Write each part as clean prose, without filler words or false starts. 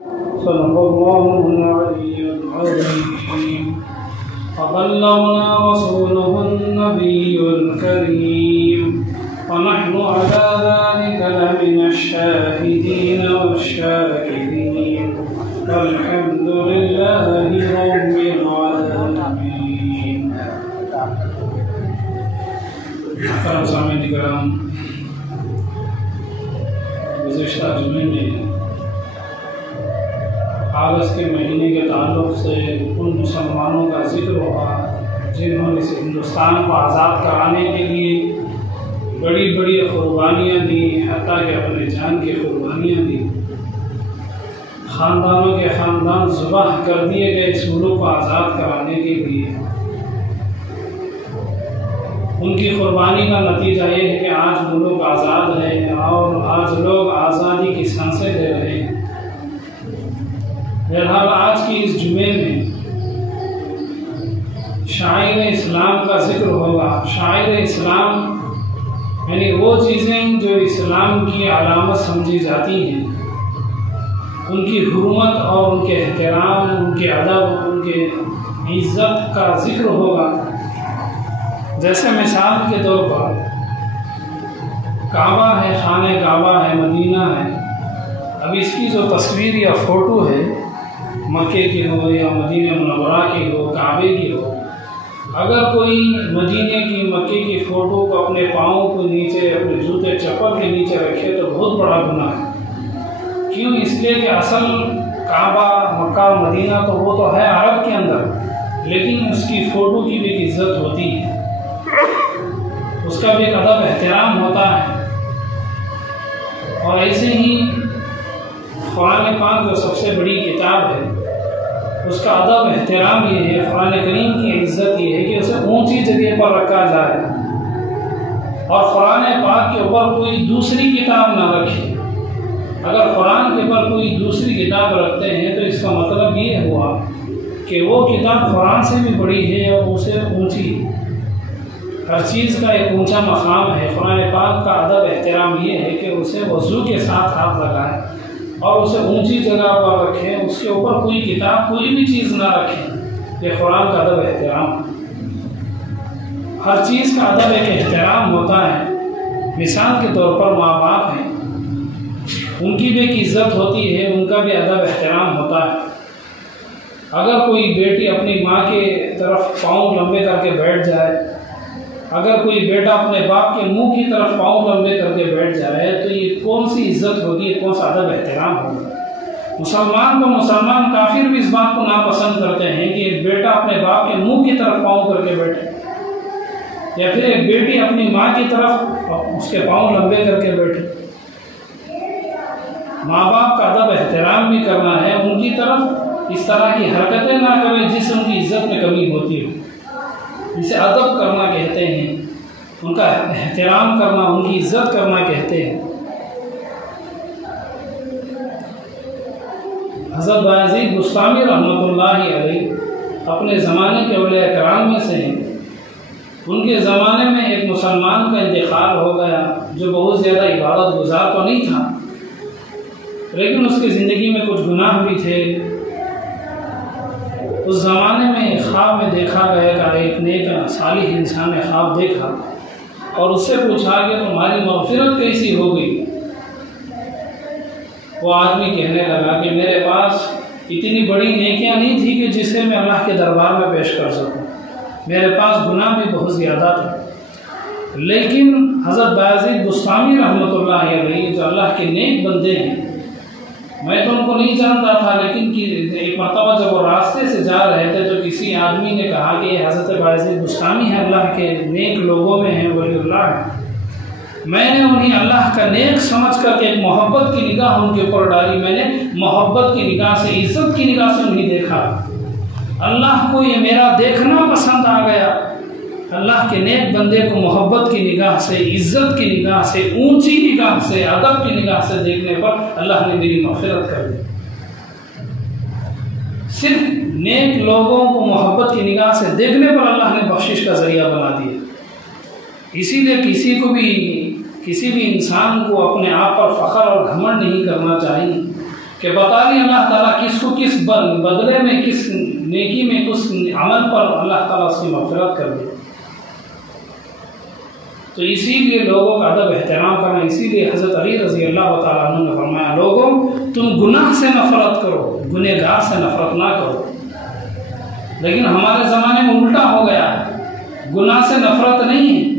صدق الله العلي العظيم وبلغنا رسوله النبي الكريم ونحن على ذلك لمن الشاهدين والشاكرين والحمد لله رب العالمين. محترم سامعین کرام، گزشتہ جمعے میں اگست کے مہینے کے تعلق سے ان مسلمانوں کا ذکر ہوا جنہوں نے ہندوستان کو آزاد کرانے کے لیے بڑی بڑی قربانیاں دی، حتیٰ کہ اپنے جان کی قربانیاں دی. خاندانوں کے خاندان ذبح کر دیے گئے اس ملک کو آزاد کرانے کے لیے. ان کی قربانی کا نتیجہ یہ ہے کہ آج ملک آزاد ہے اور آج لوگ آزادی کی سانسیں لے رہے ہیں. بہرحال آج کی اس جمعے میں شاعر اسلام کا ذکر ہوگا. شاعر اسلام یعنی وہ چیزیں جو اسلام کی علامت سمجھی جاتی ہیں، ان کی حرمت اور ان کے احترام، ان کے ادب، ان کے عزت کا ذکر ہوگا. جیسے مثال کے طور پر کعبہ ہے، خانہ کعبہ ہے، مدینہ ہے. اب اس کی جو تصویر یا فوٹو ہے، مکے کی ہو یا مدینہ منورہ کی ہو، کعبے کی ہو، اگر کوئی مدینے کی، مکے کی فوٹو کو اپنے پاؤں کے نیچے، اپنے جوتے چپل کے نیچے رکھے تو بہت بڑا گناہ ہے. کیوں؟ اس لیے کہ اصل کعبہ، مکہ، مدینہ تو وہ تو ہے عرب کے اندر، لیکن اس کی فوٹو کی بھی ایک عزت ہوتی ہے، اس کا بھی ایک ادب احترام ہوتا ہے. اور ایسے ہی قرآن پاک جو سب سے بڑی کتاب ہے، اس کا ادب احترام یہ ہے، قرآن کریم کی عزت یہ ہے کہ اسے اونچی جگہ پر رکھا جائے اور قرآن پاک کے اوپر کوئی دوسری کتاب نہ رکھے. اگر قرآن کے اوپر کوئی دوسری کتاب رکھتے ہیں تو اس کا مطلب یہ ہوا کہ وہ کتاب قرآن سے بھی بڑی ہے اور اسے اونچی. ہر چیز کا ایک اونچا مقام ہے. قرآن پاک کا ادب احترام یہ ہے کہ اسے وضو کے ساتھ ہاتھ لگائیں اور اسے اونچی جگہ پر رکھیں، اس کے اوپر کوئی کتاب، کوئی بھی چیز نہ رکھیں. یہ قرآن کا ادب احترام. ہر چیز کا ادب ایک احترام ہوتا ہے. مثال کے طور پر ماں باپ ہیں، ان کی بھی ایک عزت ہوتی ہے، ان کا بھی ادب احترام ہوتا ہے. اگر کوئی بیٹی اپنی ماں کے طرف پاؤں لمبے کر کے بیٹھ جائے، اگر کوئی بیٹا اپنے باپ کے منہ کی طرف پاؤں لمبے کر کے بیٹھ جائے تو یہ کون سی عزت ہوگی، کون سا ادب احترام ہوگا. مسلمان کو مسلمان کافر بھی اس بات کو ناپسند کرتے ہیں کہ ایک بیٹا اپنے باپ کے منہ کی طرف پاؤں کر کے بیٹھے، یا پھر ایک بیٹی اپنی ماں کی طرف اس کے پاؤں لمبے کر کے بیٹھے. ماں باپ کا ادب احترام بھی کرنا ہے، ان کی طرف اس طرح کی حرکتیں نہ کریں جس سے ان کی عزت میں کمی ہوتی ہو. اسے ادب کرنا کہتے ہیں، ان کا احترام کرنا، ان کی عزت کرنا کہتے ہیں. حضرت بایزید بسطامی رحمۃ اللہ علیہ اپنے زمانے کے اولیاء کرام میں سے ہیں. ان کے زمانے میں ایک مسلمان کا انتقال ہو گیا جو بہت زیادہ عبادت گزار تو نہیں تھا، لیکن اس کی زندگی میں کچھ گناہ بھی تھے. اس زمانے میں خواب میں دیکھا گیا کہ ایک نیک صالح انسان نے خواب دیکھا اور اس سے پوچھا کہ تمہاری مغفرت کیسی ہو گئی. وہ آدمی کہنے لگا کہ میرے پاس اتنی بڑی نیکیاں نہیں تھی کہ جسے میں اللہ کے دربار میں پیش کر سکوں، میرے پاس گناہ بھی بہت زیادہ تھا. لیکن حضرت بایزید بسطامی رحمۃ اللہ علیہ جو اللہ کے نیک بندے ہیں، میں تو ان کو نہیں جانتا تھا، لیکن ایک مرتبہ جب وہ راستے سے جا رہے تھے تو کسی آدمی نے کہا کہ یہ حضرت بایزید بسطامی ہے، اللہ کے نیک لوگوں میں ہیں، ولی اللہ ہیں. میں نے انہیں اللہ کا نیک سمجھ کر کے ایک محبت کی نگاہ ان کے اوپر ڈالی. میں نے محبت کی نگاہ سے، عزت کی نگاہ سے انہیں دیکھا. اللہ کو یہ میرا دیکھنا پسند آ گیا. اللہ کے نیک بندے کو محبت کی نگاہ سے، عزت کی نگاہ سے، اونچی نگاہ سے، ادب کی نگاہ سے دیکھنے پر اللہ نے میری مغفرت کر دی. صرف نیک لوگوں کو محبت کی نگاہ سے دیکھنے پر اللہ نے بخشش کا ذریعہ بنا دیا. اسی لیے کسی بھی انسان کو اپنے آپ پر فخر اور گھمنڈ نہیں کرنا چاہیے. کہ پتہ نہیں اللہ تعالیٰ کس کو کس بدلے میں، کس نیکی میں، کس عمل پر اللہ تعالیٰ اس کی مغفرت کر دے۔ تو اسی لیے لوگوں کا ادب احترام کرنا، اسی لیے حضرت علی رضی اللہ تعالیٰ عنہ نے فرمایا لوگوں تم گناہ سے نفرت کرو، گنہگار سے نفرت نہ کرو۔ لیکن ہمارے زمانے میں الٹا ہو گیا ہے، گناہ سے نفرت نہیں ہے،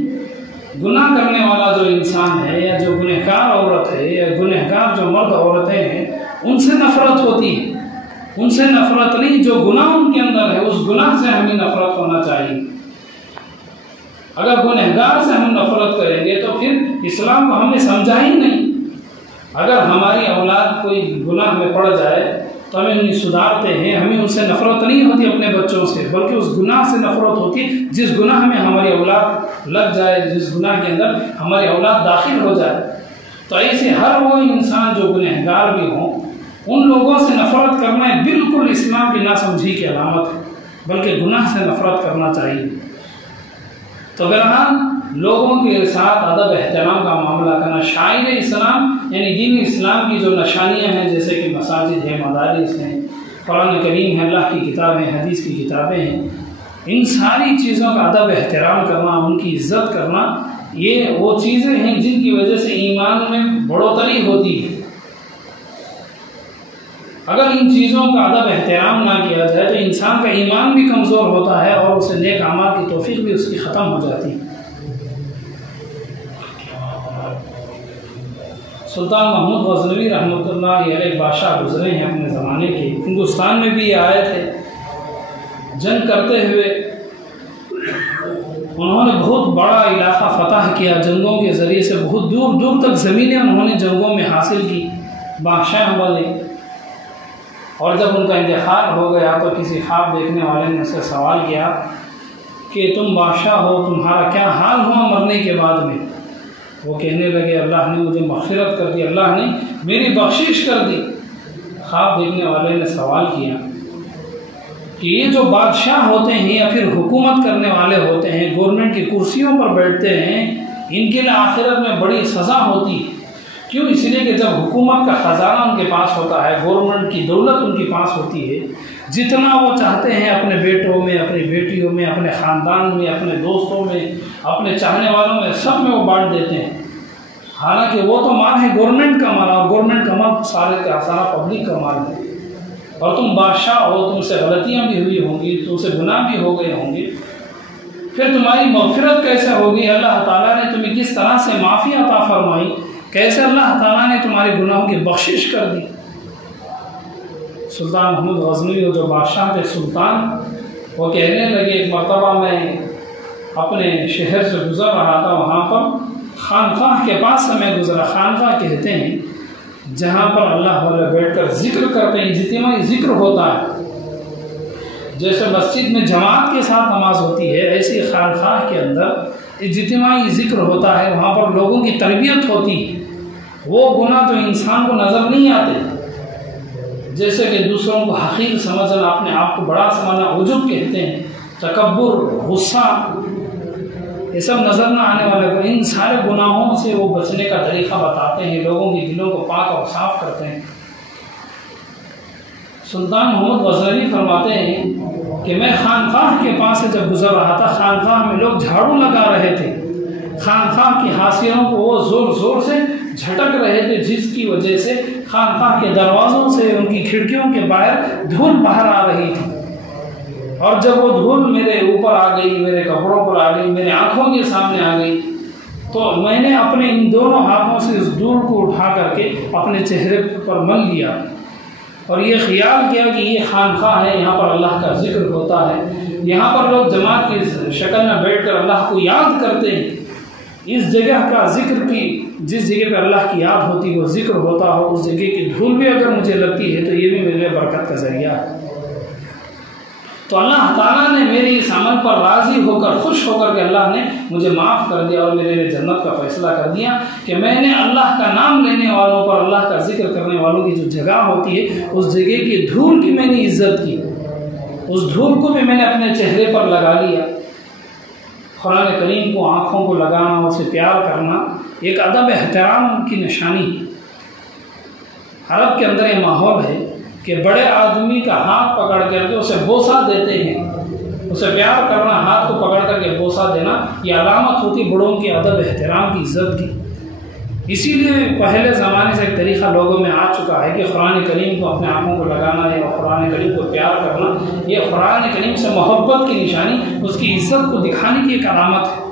گناہ کرنے والا جو انسان ہے یا جو گنہگار عورت ہے یا گنہگار جو مرد عورتیں ہیں ان سے نفرت ہوتی ہے، ان سے نفرت نہیں، جو گناہ ان کے اندر ہے اس گناہ سے ہمیں نفرت ہونا چاہیے۔ اگر گنہگار سے ہم نفرت کریں گے تو پھر اسلام کو ہم نے سمجھا ہی نہیں۔ اگر ہماری اولاد کوئی گناہ میں پڑ جائے تو ہمیں انہیں سدھارتے ہیں، ہمیں ان سے نفرت نہیں ہوتی اپنے بچوں سے، بلکہ اس گناہ سے نفرت ہوتی جس گناہ میں ہماری اولاد لگ جائے، جس گناہ کے اندر ہماری اولاد داخل ہو جائے۔ تو ایسے ہر وہ انسان جو گنہگار بھی ہوں ان لوگوں سے نفرت کرنا بالکل اسلام کی ناسمجھی کی علامت ہے، بلکہ گناہ سے نفرت کرنا چاہیے۔ تو بہرحال لوگوں کے ساتھ ادب احترام کا معاملہ کرنا، شاعر اسلام یعنی دین اسلام کی جو نشانیاں ہیں جیسے کہ مساجد ہیں، مدارس ہیں، قرآن کریم ہے، اللہ کی کتابیں، حدیث کی کتابیں ہیں، ان ساری چیزوں کا ادب احترام کرنا، ان کی عزت کرنا، یہ وہ چیزیں ہیں جن کی وجہ سے ایمان میں بڑھوتری ہوتی ہے۔ اگر ان چیزوں کا ادب احترام نہ کیا جائے تو انسان کا ایمان بھی کمزور ہوتا ہے اور اسے نیک اعمال کی توفیق بھی اس کی ختم ہو جاتی ہے۔ سلطان محمود غزنوی رحمۃ اللہ علیہ بادشاہ گزرے ہیں اپنے زمانے کے، ہندوستان میں بھی آئے تھے، جنگ کرتے ہوئے انہوں نے بہت بڑا علاقہ فتح کیا، جنگوں کے ذریعے سے بہت دور دور تک زمینیں انہوں نے جنگوں میں حاصل کی، بادشاہ بنے۔ اور جب ان کا انتقال ہو گیا تو کسی خواب دیکھنے والے نے اسے سوال کیا کہ تم بادشاہ ہو، تمہارا کیا حال ہوا مرنے کے بعد میں؟ وہ کہنے لگے اللہ نے مجھے مغفرت کر دی، اللہ نے میری بخشش کر دی۔ خواب دیکھنے والے نے سوال کیا کہ یہ جو بادشاہ ہوتے ہیں یا پھر حکومت کرنے والے ہوتے ہیں، گورنمنٹ کی کرسیوں پر بیٹھتے ہیں، ان کے لیے آخرت میں بڑی سزا ہوتی ہے۔ کیوں؟ اس لیے کہ جب حکومت کا خزانہ ان کے پاس ہوتا ہے، گورنمنٹ کی دولت ان کے پاس ہوتی ہے، جتنا وہ چاہتے ہیں اپنے بیٹوں میں، اپنی بیٹیوں میں، اپنے خاندان میں، اپنے دوستوں میں، اپنے چاہنے والوں میں، سب میں وہ بانٹ دیتے ہیں۔ حالانکہ وہ تو مال ہے گورنمنٹ کا مال، اور گورنمنٹ کا مال سارے کا سارا پبلک کا مال ہے، اور تم بادشاہ ہو، تم سے غلطیاں بھی ہوئی ہوں گی، تم سے گناہ بھی ہو گئے ہوں گے، پھر تمہاری مغفرت کیسے ہوگی؟ اللہ تعالیٰ نے تمہیں کس طرح سے معافی عطا فرمائی، کیسے اللہ تعالیٰ نے تمہارے گناہوں کی بخشش کر دی؟ سلطان محمود غزنوی جو بادشاہ تھے سلطان، وہ کہنے لگے ایک مرتبہ میں اپنے شہر سے گزر رہا تھا، وہاں پر خانقاہ کے پاس سے میں گزرا۔ خانقاہ کہتے ہیں جہاں پر اللہ والے بیٹھ کر ذکر کرتے ہیں، اجتماعی ذکر ہوتا ہے، جیسے مسجد میں جماعت کے ساتھ نماز ہوتی ہے، ایسی خانقاہ کے اندر اجتماعی ذکر ہوتا ہے، وہاں پر لوگوں کی تربیت ہوتی ہے۔ وہ گناہ جو انسان کو نظر نہیں آتے، جیسے کہ دوسروں کو حقیر سمجھنا، اپنے آپ کو بڑا سمجھنا، عجب کہتے ہیں، تکبر، غصہ، یہ سب نظر نہ آنے والے کو، ان سارے گناہوں سے وہ بچنے کا طریقہ بتاتے ہیں، لوگوں کے دلوں کو پاک اور صاف کرتے ہیں۔ سلطان محمود غزنوی فرماتے ہیں کہ میں خانقاہ کے پاس سے جب گزر رہا تھا، خانقاہ میں لوگ جھاڑو لگا رہے تھے، خانقاہ کی حاشیوں کو وہ زور زور سے جھٹک رہے تھے، جس کی وجہ سے خانقاہ کے دروازوں سے، ان کی کھڑکیوں کے باہر دھول باہر آ رہی تھی، اور جب وہ دھول میرے اوپر آ گئی، میرے کپڑوں پر آ گئی، میرے آنکھوں کے سامنے آ گئی، تو میں نے اپنے ان دونوں ہاتھوں سے اس دھول کو اٹھا کر کے اپنے چہرے پر مل لیا، اور یہ خیال کیا کہ یہ خانقاہ ہے، یہاں پر اللہ کا ذکر ہوتا ہے، یہاں پر لوگ جماعت کی شکل میں بیٹھ کر اللہ کو یاد کرتے ہیں۔ اس جگہ کا ذکر کی، جس جگہ پہ اللہ کی یاد ہوتی ہو، ذکر ہوتا ہو، اس جگہ کی دھول بھی اگر مجھے لگتی ہے تو یہ بھی میرے لیے برکت کا ذریعہ ہے۔ تو اللہ تعالیٰ نے میری اس عمل پر راضی ہو کر، خوش ہو کر کے اللہ نے مجھے معاف کر دیا اور میرے لیے جنت کا فیصلہ کر دیا کہ میں نے اللہ کا نام لینے والوں پر، اللہ کا ذکر کرنے والوں کی جو جگہ ہوتی ہے، اس جگہ کی دھول کی میں نے عزت کی، اس دھول کو بھی میں نے اپنے چہرے پر لگا لیا۔ قرآن کریم کو آنکھوں کو لگانا، اسے پیار کرنا ایک ادب احترام کی نشانی۔ عرب کے اندر یہ ماحول ہے کہ بڑے آدمی کا ہاتھ پکڑ کر کے اسے بوسہ دیتے ہیں، اسے پیار کرنا، ہاتھ کو پکڑ کر کے بوسہ دینا، یہ علامت ہوتی بڑوں کی ادب احترام کی، عزت کی۔ اسی لیے پہلے زمانے سے ایک طریقہ لوگوں میں آ چکا ہے کہ قرآن کریم کو اپنے آنکھوں کو لگانا ہے اور قرآن کریم کو پیار کرنا، یہ قرآن کریم سے محبت کی نشانی، اس کی عزت کو دکھانے کی ایک علامت ہے۔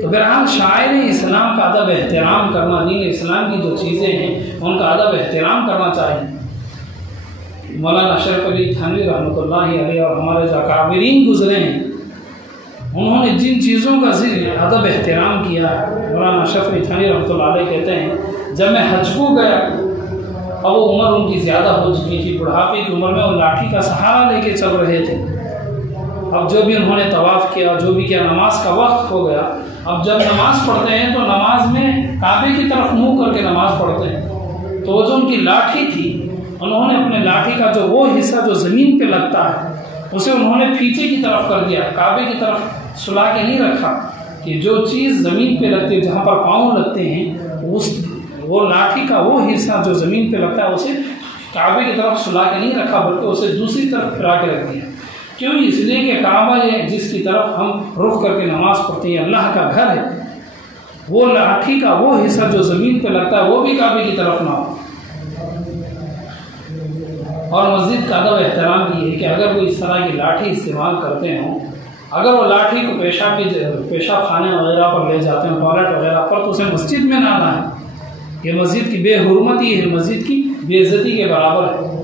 تو بہرحال شاعر اسلام کا ادب احترام کرنا، دین اسلام کی جو چیزیں ہیں ان کا ادب احترام کرنا چاہیے۔ مولانا اشرف علی تھانوی رحمۃ اللہ علیہ اور ہمارے جو اکابرین گزرے ہیں انہوں نے جن چیزوں کا ادب احترام کیا ہے، مولانا اشرف علی تھانوی رحمۃ اللہ علیہ کہتے ہیں جب میں حج کو گیا، اب وہ عمر ان کی زیادہ ہو چکی تھی، بڑھاپے کی عمر میں وہ لاٹھی کا سہارا لے کے چل رہے تھے۔ اب جو بھی انہوں نے طواف کیا، جو بھی کیا، نماز کا وقت ہو گیا۔ اب جب نماز پڑھتے ہیں تو نماز میں کعبے کی طرف منہ کر کے نماز پڑھتے ہیں، تو وہ جو ان کی لاٹھی تھی، انہوں نے اپنے لاٹھی کا جو وہ حصہ جو زمین پہ لگتا ہے اسے انہوں نے پیچھے کی طرف کر دیا، کعبے کی طرف سلا کے نہیں رکھا، کہ جو چیز زمین پہ لگتی ہے، جہاں پر پاؤں لگتے ہیں، وہ لاٹھی کا وہ حصہ جو زمین پہ لگتا ہے اسے کعبے کی طرف سلا کے نہیں رکھا، بلکہ اسے دوسری طرف پھرا کے رکھ دیا۔ کیوں؟ اس لیے کہ کعبہ یہ جس کی طرف ہم رخ کر کے نماز پڑھتے ہیں اللہ کا گھر ہے، وہ لاٹھی کا وہ حصہ جو زمین پہ لگتا ہے وہ بھی کعبے کی طرف نہ ہو۔ اور مسجد کا ادب احترام بھی ہے کہ اگر وہ اس طرح کی لاٹھی استعمال کرتے ہوں، اگر وہ لاٹھی کو پیشاب خانے وغیرہ پر لے جاتے ہیں، ٹوائلٹ وغیرہ پر، تو اسے مسجد میں نہ لائیں۔ یہ مسجد کی بے حرمتی ہے، مسجد کی بے عزتی کے برابر ہے۔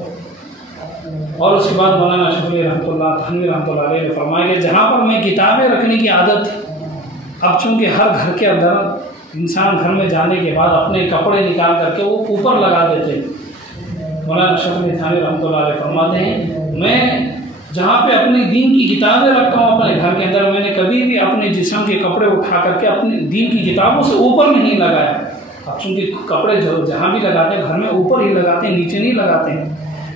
اور اس کے بعد مولانا اشرف علی رحمۃ اللہ تھانوی رحمۃ اللہ علیہ نے فرمایا کہ جہاں پر میں کتابیں رکھنے کی عادت تھی، اب چونکہ ہر گھر کے اندر انسان گھر میں جانے کے بعد اپنے کپڑے نکال کر کے وہ اوپر لگا دیتے ہیں۔ مولانا اشرف علی تھانوی رحمۃ اللہ علیہ فرماتے ہیں میں جہاں پہ اپنی دین کی کتابیں رکھتا ہوں اپنے گھر کے اندر، میں نے کبھی بھی اپنے جسم کے کپڑے اٹھا کر کے اپنے دین کی کتابوں سے اوپر نہیں لگایا۔ اب چونکہ کپڑے جہاں بھی لگاتے ہیں گھر میں اوپر ہی لگاتے ہیں، نیچے نہیں لگاتے ہیں۔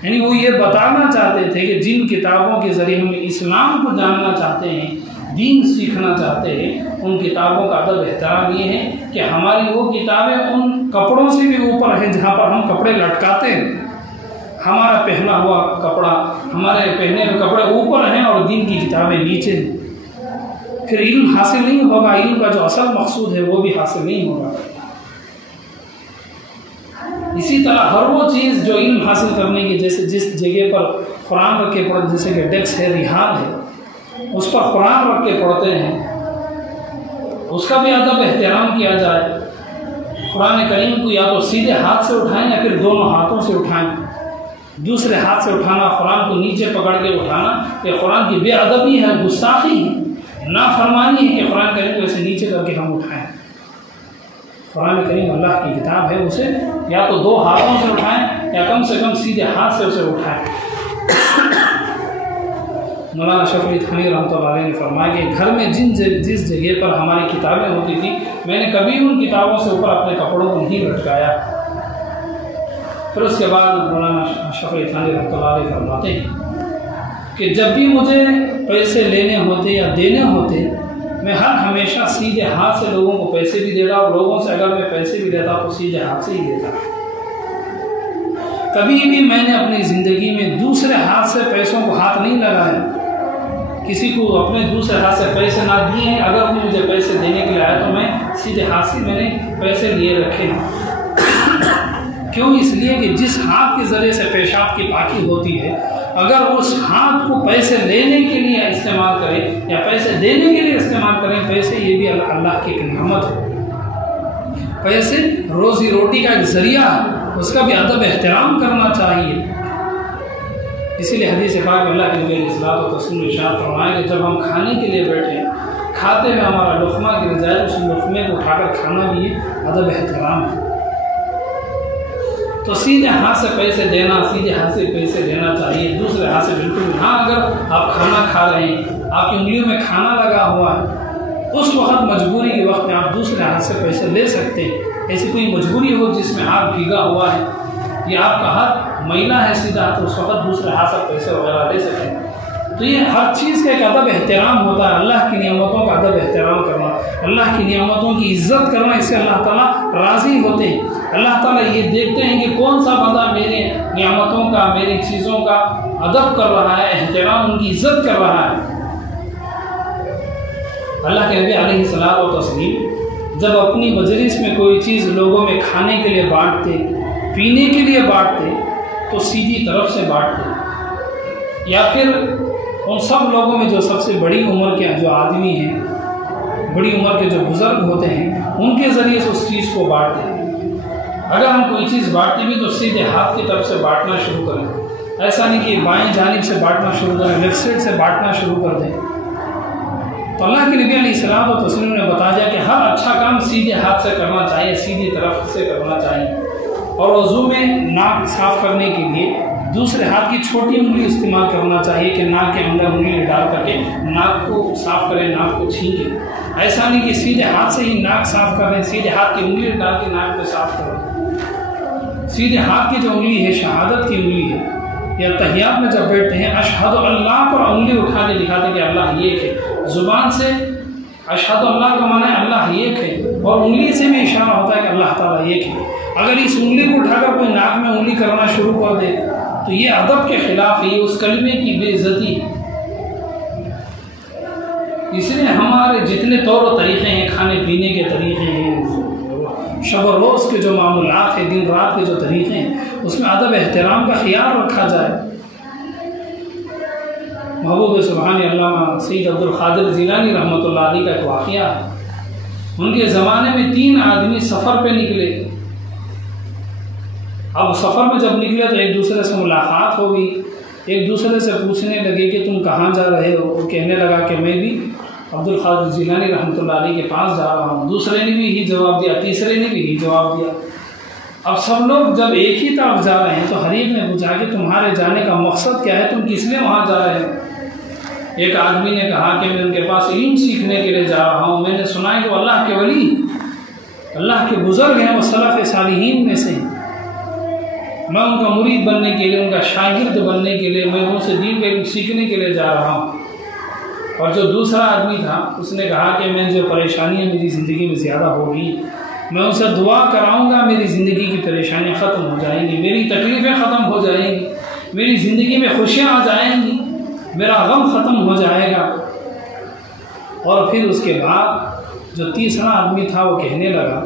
یعنی وہ یہ بتانا چاہتے تھے کہ جن کتابوں کے ذریعے ہم اسلام کو جاننا چاہتے ہیں، دین سیکھنا چاہتے ہیں، ان کتابوں کا ادب احترام یہ ہے کہ ہماری وہ کتابیں ان کپڑوں سے بھی اوپر ہیں جہاں پر ہم کپڑے لٹکاتے ہیں۔ ہمارا پہنا ہوا کپڑا، ہمارے پہنے ہوئے کپڑے اوپر ہیں اور دین کی کتابیں نیچے ہیں، پھر علم حاصل نہیں ہوگا، علم کا جو اصل مقصود ہے وہ بھی حاصل نہیں ہوگا۔ اسی طرح ہر وہ چیز جو علم حاصل کرنے کی، جیسے جس جگہ پر قرآن رکھ کے پڑھتے، جیسے کہ ڈیسک ہے، ریحان ہے، اس پر قرآن رکھ کے پڑھتے ہیں، اس کا بھی ادب احترام کیا جائے۔ قرآن کریم کو یا تو سیدھے ہاتھ سے اٹھائیں یا پھر دونوں ہاتھوں سے اٹھائیں۔ دوسرے ہاتھ سے اٹھانا، قرآن کو نیچے پکڑ کے اٹھانا، یہ قرآن کی بے ادبی ہے، گستاخی ہے، نافرمانی ہے کہ قرآن کریم کو ایسے نیچے کر کے ہم اٹھائیں۔ قرآن کریم اللہ کی کتاب ہے، اسے یا تو دو ہاتھوں سے اٹھائیں یا کم سے کم سیدھے ہاتھ سے اسے اٹھائیں۔ مولانا اشرف علی تھانوی رحمۃ اللہ علیہ نے فرمایا کہ گھر میں جس جگہ پر ہماری کتابیں ہوتی تھیں، میں نے کبھی ان کتابوں سے اوپر اپنے کپڑوں کو نہیں لٹکایا۔ پھر اس کے بعد مولانا اشرف علی تھانوی رحمۃ اللہ علیہ فرماتے ہیں کہ جب بھی مجھے پیسے لینے ہوتے یا دینے ہوتے، میں ہمیشہ سیدھے ہاتھ سے لوگوں کو پیسے بھی دیتا، اور لوگوں سے اگر میں پیسے بھی دیتا تو سیدھے ہاتھ سے ہی دیتا۔ کبھی بھی میں نے اپنی زندگی میں دوسرے ہاتھ سے پیسوں کو ہاتھ نہیں لگایا، کسی کو اپنے دوسرے ہاتھ سے پیسے نہ دیے ہیں۔ اگر کوئی مجھے پیسے دینے کے لیے آیا تو میں سیدھے ہاتھ سے میں نے پیسے لیے رکھے ہیں۔ کیوں؟ اس لیے کہ جس ہاتھ کے ذریعے سے پیشاب کی پاکی ہوتی ہے، اگر اس ہاتھ کو پیسے لینے کے لیے استعمال کرے یا پیسے دینے کے لیے استعمال کریں، پیسے یہ بھی اللہ کی ایک نعمت ہے، پیسے روزی روٹی کا ایک ذریعہ ہے، اس کا بھی ادب احترام کرنا چاہیے۔ اسی لیے حدیث پاک میں اللہ کے نبی علیہ الصلوۃ والتسلیم ارشاد فرمایا کہ جب ہم کھانے کے لیے بیٹھے، کھاتے ہوئے ہمارا لقمہ گر جائے، اس لقمے کو اٹھا کر کھانا بھی یہ ادب احترام ہے۔ تو سیدھے ہاتھ سے پیسے دینا، سیدھے ہاتھ سے پیسے دینا چاہیے، دوسرے ہاتھ سے بالکل نہیں۔ ہاں، اگر آپ کھانا کھا رہے ہیں، آپ کی انگلیوں میں کھانا لگا ہوا ہے، اس وقت مجبوری کے وقت میں آپ دوسرے ہاتھ سے پیسے لے سکتے ہیں۔ ایسی کوئی مجبوری ہو جس میں ہاتھ بھیگا ہوا ہے، یہ آپ کا ہاتھ میلا ہے سیدھا، تو اس وقت دوسرے ہاتھ سے پیسے وغیرہ لے سکتے ہیں۔ تو تو یہ ہر چیز کا ایک ادب احترام ہوتا ہے، اللہ کی نعمتوں کا ادب احترام کرنا، اللہ کی نعمتوں کی عزت کرنا، اس سے اللہ تعالیٰ راضی ہوتے ہیں۔ اللہ تعالیٰ یہ دیکھتے ہیں کہ کون سا بندہ میرے نعمتوں کا، میری چیزوں کا ادب کر رہا ہے، احترام، ان کی عزت کر رہا ہے۔ اللہ کے نبی علیہ الصلوۃ والتسلیم جب اپنی مجلس میں کوئی چیز لوگوں میں کھانے کے لیے بانٹتے، پینے کے لیے بانٹتے، تو سیدھی طرف سے بانٹتے، یا پھر ان سب لوگوں میں جو سب سے بڑی عمر کے جو آدمی ہیں، بڑی عمر کے جو بزرگ ہوتے ہیں، ان کے ذریعے سے اس چیز کو بانٹتے ہیں۔ اگر ہم کوئی چیز بانٹتے بھی تو سیدھے ہاتھ کی طرف سے بانٹنا شروع کریں، ایسا نہیں کہ بائیں جانب سے بانٹنا شروع کریں، لیفٹ سائڈ سے بانٹنا شروع کر دیں۔ تو اللہ کے نبی علیہ السلام و تسلیم نے بتایا کہ ہر اچھا کام سیدھے ہاتھ سے کرنا چاہیے، سیدھی طرف سے کرنا چاہیے، اور وضو میں ناک صاف کرنے کے لیے دوسرے ہاتھ کی چھوٹی انگلی استعمال کرنا چاہیے کہ ناک کے اندر انگلی ڈال کر کے ناک کو صاف کریں، ناک کو چھینکیں۔ ایسا نہیں کہ سیدھے ہاتھ سے ہی ناک صاف کر رہے، سیدھے ہاتھ کی انگلی ڈال کے ناک پہ صاف کریں۔ سیدھے ہاتھ کی جو انگلی ہے شہادت کی انگلی ہے، یا تحیات میں جب بیٹھتے ہیں اشہد اللہ پر انگلی اٹھا کے دکھاتے کہ اللہ ایک ہے۔ زبان سے اشہد اللہ کا معنی ہے اللہ ایک ہے، اور انگلی سے بھی اشارہ ہوتا ہے کہ اللہ تعالیٰ ایک ہے۔ اگر اس انگلی کو اٹھا کر کوئی ناک میں انگلی کرنا شروع کر دے تو یہ ادب کے خلاف ہے، یہ اس کلمے کی بے عزتی ہے۔ اس لیے ہمارے جتنے طور و طریقے ہیں، کھانے پینے کے طریقے ہیں، شب و روز کے جو معمولات ہیں، دن رات کے جو طریقے ہیں، اس میں ادب احترام کا خیال رکھا جائے۔ محبوب سبحانی علامہ سید عبد القادر جیلانی رحمۃ اللہ علیہ کا ایک واقعہ ہے۔ ان کے زمانے میں 3 آدمی سفر پہ نکلے۔ اب سفر میں جب نکلے تو ایک دوسرے سے ملاقات ہو گئی، ایک دوسرے سے پوچھنے لگے کہ تم کہاں جا رہے ہو؟ وہ کہنے لگا کہ میں بھی عبد القادر جیلانی رحمۃ اللہ علیہ کے پاس جا رہا ہوں۔ دوسرے نے بھی یہی جواب دیا، تیسرے نے بھی یہی جواب دیا۔ اب سب لوگ جب ایک ہی طرف جا رہے ہیں تو ہر ایک نے پوچھا کہ تمہارے جانے کا مقصد کیا ہے، تم کس لیے وہاں جا رہے ہیں؟ ایک آدمی نے کہا کہ میں ان کے پاس علم سیکھنے کے لیے جا رہا ہوں، میں نے سنا ہے کہ وہ اللہ کے ولی، اللہ کے بزرگ ہیں، وہ سلف صالحین میں سے ہیں، میں ان کا مرید بننے کے لیے، ان کا شاگرد بننے کے لیے، میں ان سے دین کا علم سیکھنے کے لیے جا رہا ہوں۔ اور جو دوسرا آدمی تھا اس نے کہا کہ میں جو پریشانیاں میری زندگی میں زیادہ ہوگی، میں ان سے دعا کراؤں گا، میری زندگی کی پریشانیاں ختم ہو جائیں گی، میری تکلیفیں ختم ہو جائیں گی، میری زندگی میں خوشیاں آ جائیں گی، میرا غم ختم ہو جائے گا۔ اور پھر اس کے بعد جو تیسرا آدمی تھا وہ کہنے لگا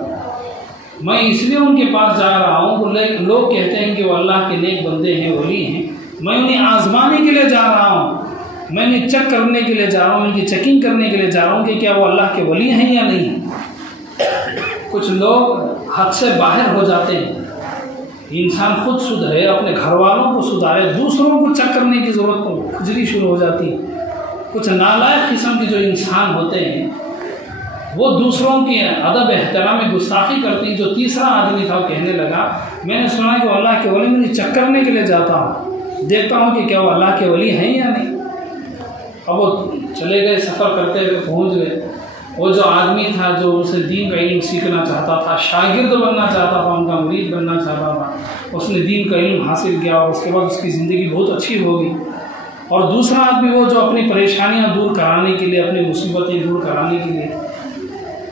میں اس لیے ان کے پاس جا رہا ہوں، لوگ کہتے ہیں کہ وہ اللہ کے نیک بندے ہیں، ولی ہیں، میں انہیں آزمانے کے لیے جا رہا ہوں، میں انہیں چیک کرنے کے لیے جا رہا ہوں، ان کی چیکنگ کرنے کے لیے جا رہا ہوں کہ کیا وہ اللہ کے ولی ہیں یا نہیں۔ کچھ لوگ حد سے باہر ہو جاتے ہیں، انسان خود سدھرے، اپنے گھر والوں کو سدھارے، دوسروں کو چیک کرنے کی ضرورت کو کھجلی شروع ہو جاتی ہے۔ کچھ نالائق قسم کے جو انسان ہوتے ہیں وہ دوسروں کے ادب احترام میں گستاخی کرتے ہیں۔ جو تیسرا آدمی تھا وہ کہنے لگا میں نے سنا کہ وہ اللہ کے ولی، میں چیک کرنے کے لیے جاتا ہوں، دیکھتا ہوں کہ کیا وہ اللہ کے ولی ہیں یا نہیں۔ اب وہ چلے گئے، سفر کرتے ہوئے پہنچ گئے۔ وہ جو آدمی تھا جو اسے دین کا علم سیکھنا چاہتا تھا، شاگرد بننا چاہتا تھا، ان کا مرید بننا چاہتا تھا، اس نے دین کا علم حاصل کیا اور اس کے بعد اس کی زندگی بہت اچھی ہو گئی۔ اور دوسرا آدمی وہ جو اپنی پریشانیاں دور کرانے کے لیے، اپنی مصیبتیں دور کرانے کے لیے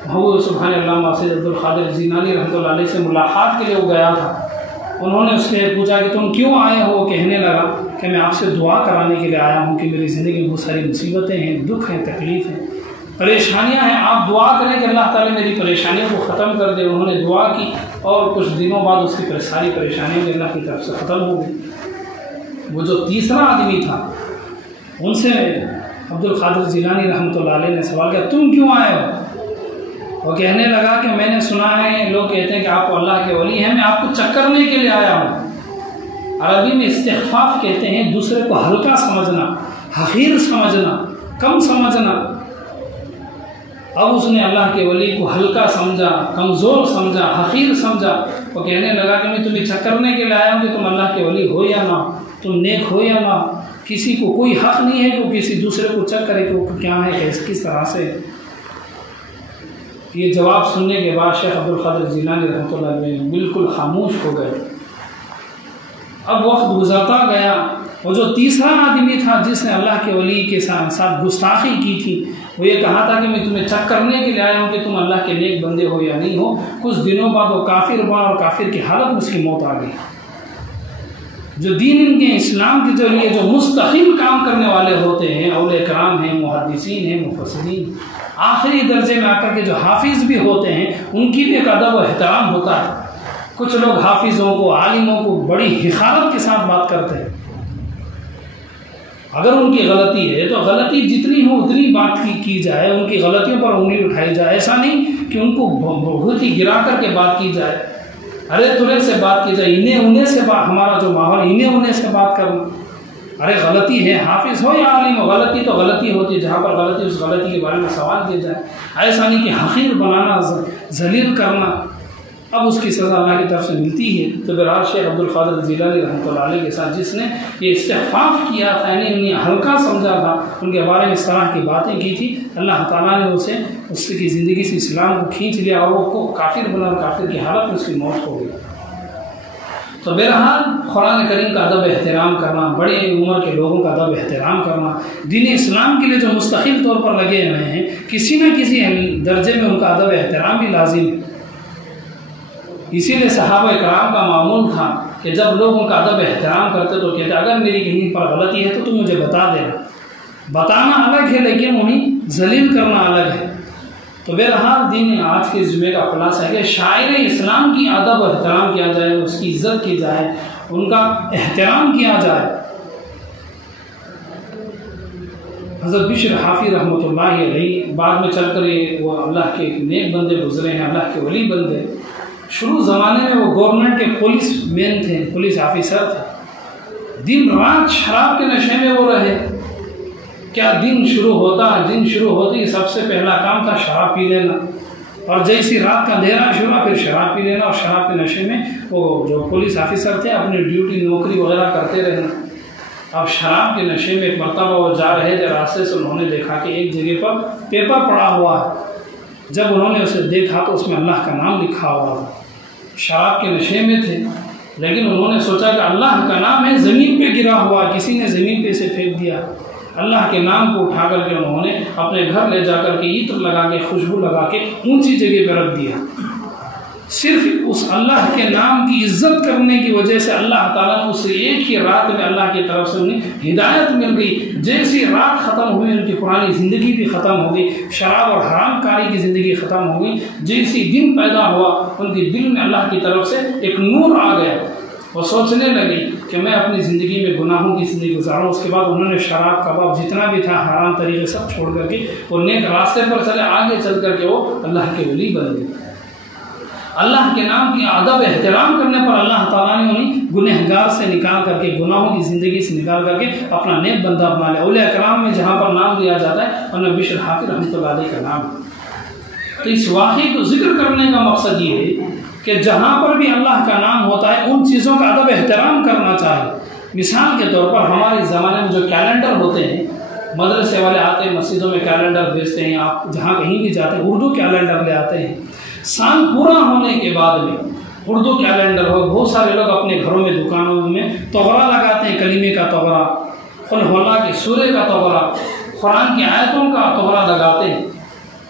محبوب سبحان علامہ سید عبد القادر جیلانی رحمۃ اللہ علیہ سے ملاقات کے لیے وہ گیا تھا۔ انہوں نے اس سے پوچھا کہ تم کیوں آئے ہو؟ وہ کہنے لگا کہ میں آپ سے دعا کرانے کے لیے آیا ہوں کہ میری زندگی میں بہت ساری مصیبتیں ہیں، دکھ ہیں، تکلیف ہیں، پریشانیاں ہیں، آپ دعا کریں کہ اللہ تعالیٰ میری پریشانیوں کو ختم کر دے۔ انہوں نے دعا کی اور کچھ دنوں بعد اس کی ساری پریشانیاں اللہ کی طرف سے ختم ہو گئی۔ وہ جو تیسرا آدمی تھا ان سے عبد القادر جیلانی رحمۃ اللہ علیہ نے سوال کیا تم کیوں آئے ہو؟ وہ کہنے لگا کہ میں نے سنا ہے لوگ کہتے ہیں کہ آپ اللہ کے ولی ہیں، میں آپ کو چیک کرنے کے لیے آیا ہوں۔ عربی میں استخفاف کہتے ہیں دوسرے کو ہلکا سمجھنا، حقیر سمجھنا، کم سمجھنا۔ اب اس نے اللہ کے ولی کو ہلکا سمجھا، کمزور سمجھا، حقیر سمجھا۔ وہ کہنے لگا کہ میں تمہیں چیک کرنے کے لیے آیا ہوں کہ تم اللہ کے ولی ہو یا نہ، تم نیک ہو یا نہ۔ کسی کو کوئی حق نہیں ہے کہ کسی دوسرے کو چیک کرے کہ وہ کیا ہے، کس طرح سے۔ یہ جواب سننے کے بعد شیخ عبد القادر جیلانی رحمۃ اللہ علیہ بالکل خاموش ہو گئے۔ اب وقت گزرتا گیا، اور جو تیسرا آدمی تھا جس نے اللہ کے ولی کے ساتھ گستاخی کی تھی، وہ یہ کہا تھا کہ میں تمہیں چیک کرنے کے لیے آیا ہوں کہ تم اللہ کے نیک بندے ہو یا نہیں ہو۔ کچھ دنوں بعد وہ کافر ہوا اور کافر کی حالت میں اس کی موت آ گئی۔ جو دین ان کے اسلام کے ذریعے جو مستقل کام کرنے والے ہوتے ہیں، اولیاء کرام ہیں، محدثین ہیں، مفسرین، آخری درجے میں آ کر کے جو حافظ بھی ہوتے ہیں، ان کی بھی ایک ادب و احترام ہوتا ہے۔ کچھ لوگ حافظوں کو، عالموں کو بڑی حقارت کے ساتھ بات کرتے ہیں۔ اگر ان کی غلطی ہے تو غلطی جتنی ہو اتنی بات کی جائے، ان کی غلطیوں پر انگلی اٹھائی جائے، ایسا نہیں کہ ان کو بہت ہی گرا کر کے بات کی جائے، ارے ترے سے بات کی جائے، انہیں سے بات، ہمارا جو ماحول انہیں سے بات کرنا۔ ارے غلطی ہے، حافظ ہو یا عالم ہو، غلطی تو غلطی ہوتی ہے، جہاں پر غلطی اس غلطی کے بارے میں سوال کیا جائے، ایسا نہیں کہ حقیر بنانا، ذلیل کرنا۔ اب اس کی سزا اللہ کی طرف سے ملتی ہے۔ تو بہرحال شیخ عبد القادر جیلانی رحمۃ اللہ علیہ کے ساتھ جس نے یہ استخفاف کیا تھا، یعنی انہیں ہلکا سمجھا تھا، ان کے بارے میں اس طرح کی باتیں کی تھی، اللہ تعالیٰ نے اس کی زندگی سے اسلام کو کھینچ لیا اور وہ کو کافر بنا، اور کافر کی حالت میں اس کی موت ہو گئی۔ تو بہرحال قرآن کریم کا ادب احترام کرنا، بڑے عمر کے لوگوں کا ادب احترام کرنا، دین اسلام کے لیے جو مستقل طور پر لگے ہوئے ہیں، کسی نہ کسی درجے میں ان کا ادب احترام بھی لازم ہے۔ اسی لیے صحابہ کرام کا معمول تھا کہ جب لوگ ان کا ادب احترام کرتے تو کہتے اگر میری کہیں پر غلطی ہے تو تم مجھے بتا دینا۔ بتانا الگ ہے لیکن انہیں ذلیل کرنا الگ ہے۔ تو بہرحال دین آج کے جمعے کا خلاصہ ہے کہ شاعر اسلام کی ادب و احترام کیا جائے، اس کی عزت کی جائے، ان کا احترام کیا جائے۔ حضرت بشر حافظ رحمۃ اللہ علیہ بعد میں چل کر وہ اللہ کے نیک بندے گزرے ہیں، اللہ کے ولی بندے۔ شروع زمانے میں وہ گورنمنٹ کے پولیس مین تھے، پولیس آفیسر تھے، دن رات شراب کے نشے میں وہ رہے۔ کیا دن شروع ہوتی سب سے پہلا کام تھا شراب پی لینا، اور جیسی رات کا اندھیرا شروع پھر شراب پی لینا، اور شراب کے نشے میں وہ جو پولیس آفیسر تھے اپنی ڈیوٹی نوکری وغیرہ کرتے رہنا۔ اب شراب کے نشے میں ایک مرتبہ وہ جا رہے تھے، راستے سے انہوں نے دیکھا کہ ایک جگہ پر پیپر پڑا ہوا ہے۔ جب انہوں نے اسے دیکھا تو اس میں اللہ کا نام لکھا ہوا تھا۔ شراب کے نشے میں تھے لیکن انہوں نے سوچا کہ اللہ کا نام ہے، زمین پہ گرا ہوا، کسی نے زمین پہ اسے پھینک دیا۔ اللہ کے نام کو اٹھا کر کے انہوں نے اپنے گھر لے جا کر کے عطر لگا کے، خوشبو لگا کے اونچی جگہ پہ رکھ دیا۔ صرف اس اللہ کے نام کی عزت کرنے کی وجہ سے اللہ تعالیٰ نے اس ایک ہی رات میں اللہ کی طرف سے انہیں ہدایت مل گئی۔ جیسی رات ختم ہوئی ان کی پرانی زندگی بھی ختم ہو گئی، شراب اور حرام کاری کی زندگی ختم ہو گئی۔ جیسی دن پیدا ہوا ان کے دل میں اللہ کی طرف سے ایک نور آ گیا، وہ سوچنے لگی کہ میں اپنی زندگی میں گناہوں کی زندگی گزاروں۔ اس کے بعد انہوں نے شراب کباب جتنا بھی تھا حرام طریقے سب چھوڑ کر کے وہ نیک راستے پر چلے، آگے چل کر کے وہ اللہ کے ولی بن گئے۔ اللہ کے نام کی ادب احترام کرنے پر اللہ تعالیٰ نے انہیں گنہگار سے نکال کر کے، گناہوں کی زندگی سے نکال کر کے اپنا نیک بندہ بنا لیا۔ اولیاء کرام میں جہاں پر نام دیا جاتا ہے انہیں بشر حافظ رحمۃ اللہ علیہ کا نام ہے۔ تو اس واقعے کو ذکر کرنے کا مقصد یہ ہے کہ جہاں پر بھی اللہ کا نام ہوتا ہے ان چیزوں کا ادب احترام کرنا چاہیے۔ مثال کے طور پر ہمارے زمانے میں جو کیلنڈر ہوتے ہیں، مدرسے والے آتے ہیں مسجدوں میں کیلنڈر بھیجتے ہیں، آپ جہاں کہیں بھی جاتے ہیں اردو کیلنڈر لے آتے ہیں۔ سال پورا ہونے کے بعد میں اردو کیلنڈر ہو، بہت سارے لوگ اپنے گھروں میں دکانوں میں توغرا لگاتے ہیں، کلمے کا توغرا، قل ہو اللہ کی سورہ کا توغرا، قرآن کی آیتوں کا توغرا لگاتے ہیں۔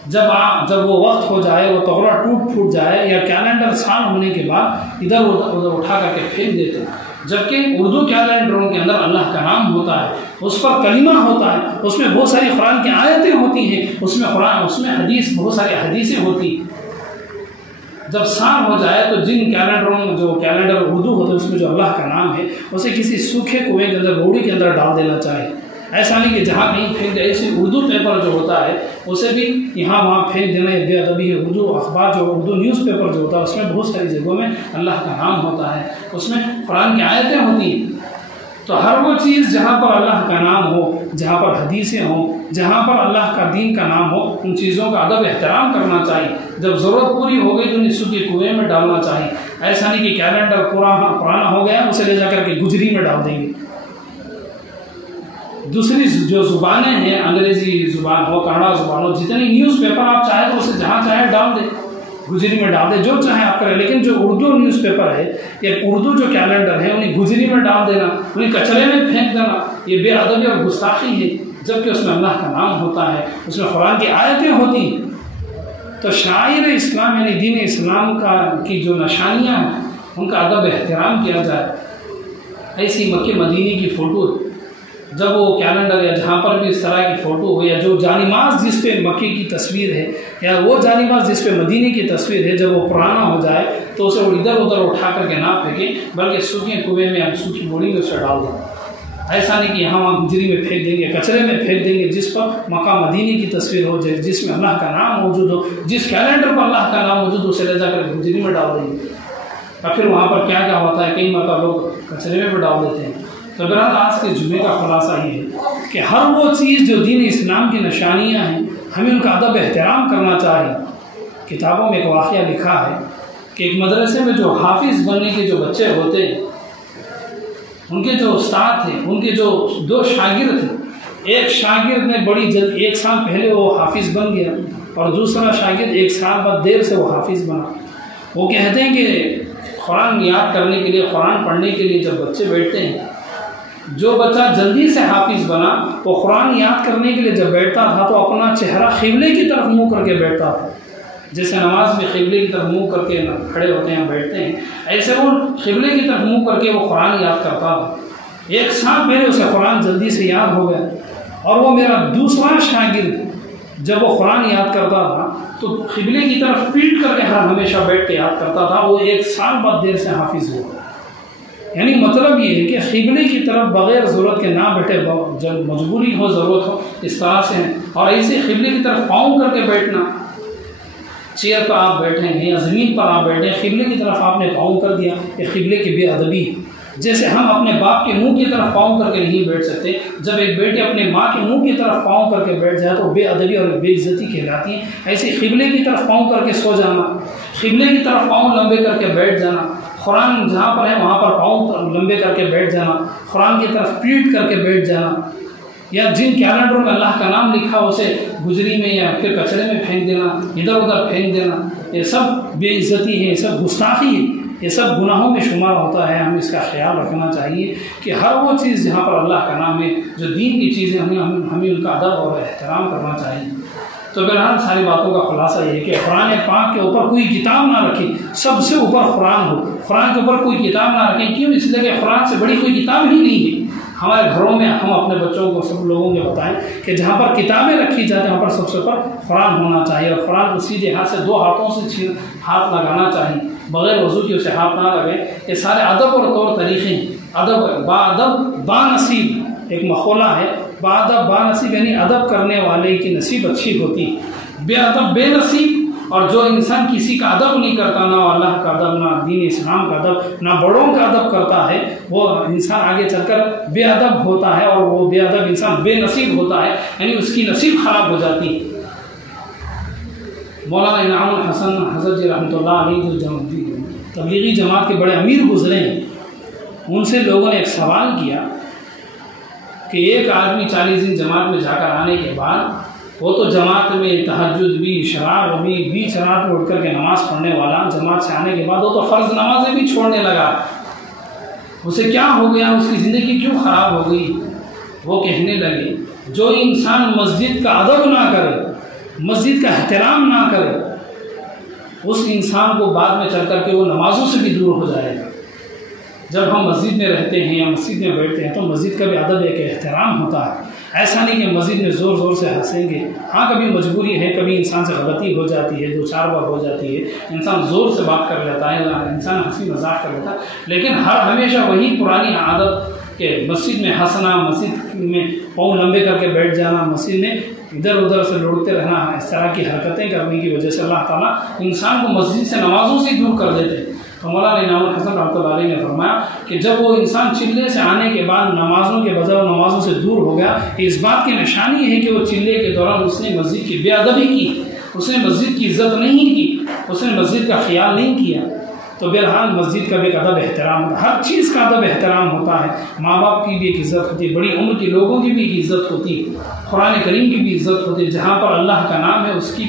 جب وہ وقت ہو جائے، وہ توغرا ٹوٹ جائے یا کیلنڈر سال ہونے کے بعد ادھر ادھر اٹھا کر کے پھینک دیتے ہیں۔ جبکہ اردو کیلنڈروں کے اندر اللہ کا نام ہوتا ہے، اس پر کلمہ ہوتا ہے، اس میں بہت ساری قرآن کی آیتیں ہوتی ہیں، اس میں حدیث، بہت ساری حدیثیں ہوتی ہیں۔ جب سال ہو جائے تو جن کیلنڈروں میں جو کیلنڈر اردو ہوتے ہیں اس میں جو اللہ کا نام ہے اسے کسی سوکھے کنویں کے اندر، روڑی کے اندر ڈال دینا چاہیے۔ ایسا نہیں کہ جہاں کہیں پھینک دے، ایسے اردو پیپر جو ہوتا ہے اسے بھی یہاں وہاں پھینک دینا بے ادبی ہے۔ اردو اخبار جو اردو نیوز پیپر جو ہوتا ہے اس میں بہت ساری جگہوں میں اللہ کا نام ہوتا ہے، اس میں قرآن کی آیتیں ہوتی ہیں۔ تو ہر وہ چیز جہاں پر اللہ کا نام ہو، جہاں پر حدیثیں ہوں، جہاں پر اللہ کا دین کا نام ہو، ان چیزوں کا ادب احترام کرنا چاہیے۔ جب ضرورت پوری ہو گئی تو انہیں سوکھے کنویں میں ڈالنا چاہیے۔ ایسا نہیں کہ کیلنڈر پرانا ہو گیا اسے لے جا کر کے گجری میں ڈال دیں گے۔ دوسری جو زبانیں ہیں، انگریزی زبان ہو، کنڑا زبان ہو، جتنی نیوز پیپر آپ چاہیں تو اسے جہاں چاہیں ڈال دیں۔ گجری میں ڈال دیں، جو چاہیں آپ کریں، لیکن جو اردو نیوز پیپر ہے یا اردو جو کیلنڈر ہے انہیں گجری میں ڈال دینا، انہیں کچرے میں پھینک دینا، یہ بے ادبی اور گستاخی ہے، جبکہ اس میں اللہ کا نام ہوتا ہے، اس میں قرآن کی آیتیں ہوتی ہیں۔ تو شاعر اسلام یعنی دین اسلام کی جو نشانیاں ہیں ان کا ادب احترام کیا جائے۔ ایسی مکہ مدینہ کی فوٹو جب وہ کیلنڈر یا جہاں پر بھی اس طرح کی فوٹو ہو، یا جو جانماز جس پہ مکے کی تصویر ہے یا وہ جانماز جس پہ مدینے کی تصویر ہے، جب وہ پرانا ہو جائے تو اسے ادھر ادھر اٹھا کر کے نہ پھینکیں، بلکہ سوکھے کنویں میں یا سوکھی بوڑی میں اسے ڈال دیں۔ ایسا نہیں کہ یہاں وہاں گجری میں پھینک دیں گے، کچرے میں پھینک دیں گے، جس پر مکہ مدینے کی تصویر ہو جائے، جس میں اللہ کا نام موجود ہو، جس کیلنڈر پر اللہ کا نام موجود ہو، اسے لے جا کر گجری میں ڈال دیں گے۔ اور پھر وہاں پر کیا کیا ہوتا ہے، کئی مرتبہ لوگ کچرے میں بھی ڈال دیتے ہیں۔ تو بہرحال آج کے جمعے کا خلاصہ یہ ہے کہ ہر وہ چیز جو دین اسلام کی نشانیاں ہیں ہمیں ان کا ادب احترام کرنا چاہیے۔ کتابوں میں ایک واقعہ لکھا ہے کہ ایک مدرسے میں جو حافظ بننے کے جو بچے ہوتے، ان کے جو استاد تھے، ان کے جو 2 شاگرد تھے، ایک شاگرد نے بڑی جلد 1 سال پہلے وہ حافظ بن گیا اور دوسرا شاگرد 1 سال بعد دیر سے وہ حافظ بنا۔ وہ کہتے ہیں کہ قرآن یاد کرنے کے لیے، قرآن پڑھنے کے لیے جب بچے بیٹھتے ہیں، جو بچہ جلدی سے حافظ بنا وہ قرآن یاد کرنے کے لیے جب بیٹھتا تھا تو اپنا چہرہ قبلے کی طرف منہ کر کے بیٹھتا تھا، جیسے نماز میں قبلے کی طرف منہ کر کے کھڑے ہوتے ہیں بیٹھتے ہیں، ایسے وہ قبلے کی طرف منہ کر کے وہ قرآن یاد کرتا تھا۔ 1 سال پہلے اسے قرآن جلدی سے یاد ہو گیا، اور وہ میرا دوسرا شاگرد جب وہ قرآن یاد کرتا تھا تو قبلے کی طرف پیٹ کر کے ہمیشہ بیٹھ کے یاد کرتا تھا، وہ 1 سال بعد دیر سے حافظ ہوا۔ یعنی مطلب یہ ہے کہ قبلے کی طرف بغیر ضرورت کے نہ بیٹھے، جب مجبوری ہو، ضرورت ہو، اس طرح سے ہیں۔ اور ایسے قبلے کی طرف پاؤں کر کے بیٹھنا، چیئر پر آپ بیٹھیں ہیں یا زمین پر آپ بیٹھیں، قبلے کی طرف آپ نے پاؤں کر دیا، یہ قبلے کی بے ادبی ہے۔ جیسے ہم اپنے باپ کے منہ کی طرف پاؤں کر کے نہیں بیٹھ سکتے، جب ایک بیٹے اپنے ماں کے منہ کی طرف پاؤں کر کے بیٹھ جائے تو بے ادبی اور بے عزتی کہلاتی ہے۔ ایسے قبلے کی طرف پاؤں کر کے سو جانا، قبلے کی طرف پاؤں لمبے کر کے بیٹھ جانا، قرآن جہاں پر ہے وہاں پر پاؤں لمبے کر کے بیٹھ جانا، قرآن کی طرف پیٹ کر کے بیٹھ جانا، یا جن کیلنڈروں میں اللہ کا نام لکھا اسے گجری میں یا پھر کچرے میں پھینک دینا، ادھر ادھر پھینک دینا، یہ سب بے عزتی ہے، یہ سب گستاخی ہے، یہ سب گناہوں میں شمار ہوتا ہے۔ ہمیں اس کا خیال رکھنا چاہیے کہ ہر وہ چیز جہاں پر اللہ کا نام ہے، جو دین کی چیزیں ہمیں ان کا ادب اور احترام کرنا چاہیے۔ تو بہرحال ساری باتوں کا خلاصہ یہ ہے کہ قرآن پاک کے اوپر کوئی کتاب نہ رکھیں، سب سے اوپر قرآن ہو، قرآن کے اوپر کوئی کتاب نہ رکھیں۔ کیوں؟ اس لیے کہ قرآن سے بڑی کوئی کتاب ہی نہیں ہے۔ ہمارے گھروں میں ہم اپنے بچوں کو، سب لوگوں کو بتائیں کہ جہاں پر کتابیں رکھی جاتی ہیں وہاں پر سب سے اوپر قرآن ہونا چاہیے، اور قرآن کو سیدھے ہاتھ سے 2 ہاتھوں سے ہاتھ لگانا چاہیے، بغیر وضو کے اسے ہاتھ نہ لگیں۔ یہ سارے ادب اور طور طریقے ہیں۔ ادب با ادب با نصیب ایک مقولہ ہے، با ادب با نصیب یعنی ادب کرنے والے کی نصیب اچھی ہوتی ہے، بے ادب بے نصیب۔ اور جو انسان کسی کا ادب نہیں کرتا، نہ اللہ کا ادب، نہ دین اسلام کا ادب، نہ بڑوں کا ادب کرتا ہے، وہ انسان آگے چل کر بے ادب ہوتا ہے، اور وہ بے ادب انسان بے نصیب ہوتا ہے، یعنی اس کی نصیب خراب ہو جاتی ہے۔ مولانا انعام الحسن حضرت جی رحمۃ اللہ علیہ جو تبلیغی جماعت کے بڑے امیر گزرے ہیں، ان سے لوگوں نے ایک سوال کیا کہ ایک آدمی 40 دن جماعت میں جا کر آنے کے بعد وہ تو جماعت میں تہجد بھی، شراب بھی، بیچ رات میں اٹھ کر کے نماز پڑھنے والا، جماعت سے آنے کے بعد وہ تو فرض نمازیں بھی چھوڑنے لگا، اسے کیا ہو گیا، اس کی زندگی کیوں خراب ہو گئی؟ وہ کہنے لگے جو انسان مسجد کا ادب نہ کرے، مسجد کا احترام نہ کرے، اس انسان کو بعد میں چل کر کے وہ نمازوں سے بھی دور ہو جائے گا۔ جب ہم مسجد میں رہتے ہیں یا مسجد میں بیٹھتے ہیں تو مسجد کا بھی ادب ایک احترام ہوتا ہے۔ ایسا نہیں کہ مسجد میں زور زور سے ہنسیں گے، ہاں کبھی مجبوری ہے، کبھی انسان سے غلطی ہو جاتی ہے، 2-4 بار ہو جاتی ہے، انسان زور سے بات کر لیتا ہے، انسان ہنسی مذاق کر لیتا ہے، لیکن ہمیشہ وہی پرانی عادت کہ مسجد میں ہنسنا، مسجد میں پاؤں لمبے کر کے بیٹھ جانا، مسجد میں ادھر ادھر سے لوٹتے رہنا، اس طرح کی حرکتیں کرنے کی وجہ سے اللہ تعالیٰ انسان کو مسجد سے، نمازوں سے دور کر دیتے ہیں۔ تو مولانا انعام الحسن رحمۃ اللہ علیہ نے فرمایا کہ جب وہ انسان چلے سے آنے کے بعد نمازوں کے بجائے نمازوں سے دور ہو گیا، اس بات کی نشانی ہے کہ وہ چلے کے دوران اس نے مسجد کی بے ادبی کی، اس نے مسجد کی عزت نہیں کی، اس نے مسجد کا خیال نہیں کیا۔ تو بہرحال مسجد کا بھی ایک ادب احترام ہوتا ہے، ہر چیز کا ادب احترام ہوتا ہے، ماں باپ کی بھی ایک عزت ہوتی ہے، بڑی عمر کے لوگوں کی بھی ایک عزت ہوتی ہے، قرآن کریم کی بھی عزت ہوتی ہے، جہاں پر اللہ کا نام ہے اس کا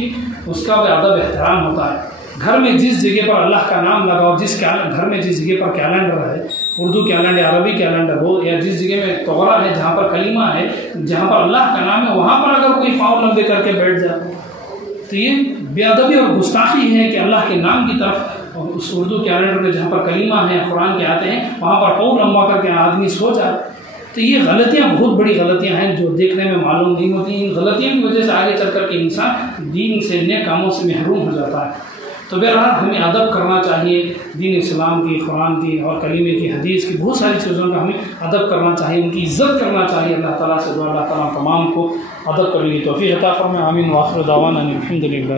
بھی ادب احترام ہوتا ہے۔ گھر میں جس جگہ پر اللہ کا نام لگاؤ، جس گھر میں جس جگہ پر کیلنڈر ہے، اردو کیلنڈر عربی کیلنڈر ہو، یا جس جگہ میں توغرا ہے جہاں پر کلمہ ہے، جہاں پر اللہ کا نام ہے، وہاں پر اگر کوئی پاؤں لمبے کر کے بیٹھ جائے تو یہ بے ادبی اور گستاخی ہے کہ اللہ کے نام کی طرف اس اردو کیلنڈر میں جہاں پر کلمہ ہے، قرآن کے آتے ہیں، وہاں پر پاؤں لمبا کر کے آدمی سو جائے۔ تو یہ غلطیاں بہت بڑی غلطیاں ہیں جو دیکھنے میں معلوم نہیں ہوتی۔ ان غلطیوں کی وجہ سے آگے چل کر کے انسان دین سے، نیک کاموں سے محروم ہو جاتا ہے۔ تو بہرحال ہمیں ادب کرنا چاہیے، دین اسلام کی، قرآن کی اور کلیمے کی، حدیث کی، بہت ساری چیزوں کا ہمیں ادب کرنا چاہیے، ان کی عزت کرنا چاہیے۔ اللہ تعالیٰ سے دعا، اللہ تعالیٰ تمام کو ادب کرنے کی توفیق عطا فرمائے۔ آمین۔ وآخر دعوانا الحمد للہ۔